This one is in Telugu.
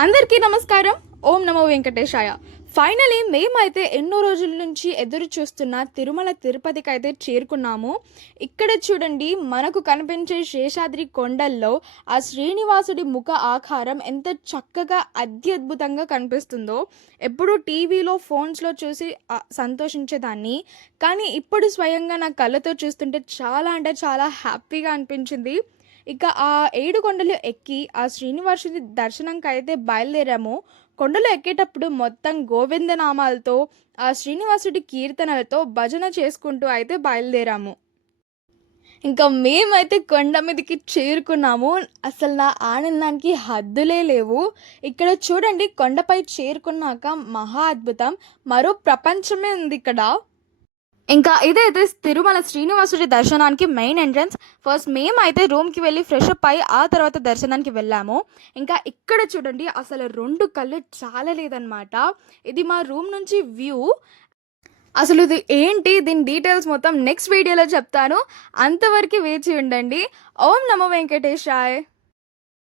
అందరికీ నమస్కారం. ఓం నమో వెంకటేశాయ. ఫైనలీ మేమైతే ఎన్నో రోజుల నుంచి ఎదురు చూస్తున్న తిరుమల తిరుపతికి అయితే చేరుకున్నాము. ఇక్కడ చూడండి, మనకు కనిపించే శేషాద్రి కొండల్లో ఆ శ్రీనివాసుడి ముఖ ఆకారం ఎంత చక్కగా అత్యద్భుతంగా కనిపిస్తుందో. ఎప్పుడూ టీవీలో ఫోన్స్లో చూసి సంతోషించేదాన్ని, కానీ ఇప్పుడు స్వయంగా నా కళ్ళతో చూస్తుంటే చాలా అంటే చాలా హ్యాపీగా అనిపించింది. ఇక ఆ 7 కొండలు ఎక్కి ఆ శ్రీనివాసుడి దర్శనంకైతే బయలుదేరాము. కొండలు ఎక్కేటప్పుడు మొత్తం గోవిందనామాలతో, ఆ శ్రీనివాసుడి కీర్తనలతో భజన చేసుకుంటూ అయితే బయలుదేరాము. ఇంకా మేమైతే కొండ మీదకి చేరుకున్నాము. అసలు నా ఆనందానికి హద్దులే లేవు. ఇక్కడ చూడండి, కొండపై చేరుకున్నాక మహా అద్భుతం, మరో ప్రపంచమే ఉంది ఇక్కడ. ఇంకా ఇదైతే తిరుమల శ్రీనివాసుడి దర్శనానికి మెయిన్ ఎంట్రన్స్. ఫస్ట్ మేమైతే రూమ్కి వెళ్ళి ఫ్రెష్ అప్ అయ్యి ఆ తర్వాత దర్శనానికి వెళ్ళాము. ఇంకా ఇక్కడ చూడండి, అసలు 2 కళ్ళు చాలా లేదనమాట. ఇది మా రూమ్ నుంచి వ్యూ. అసలు ఇది ఏంటి, దీని డీటెయిల్స్ మొత్తం నెక్స్ట్ వీడియోలో చెప్తాను. అంతవరకు వేచి ఉండండి. ఓం నమో వెంకటేశాయ్.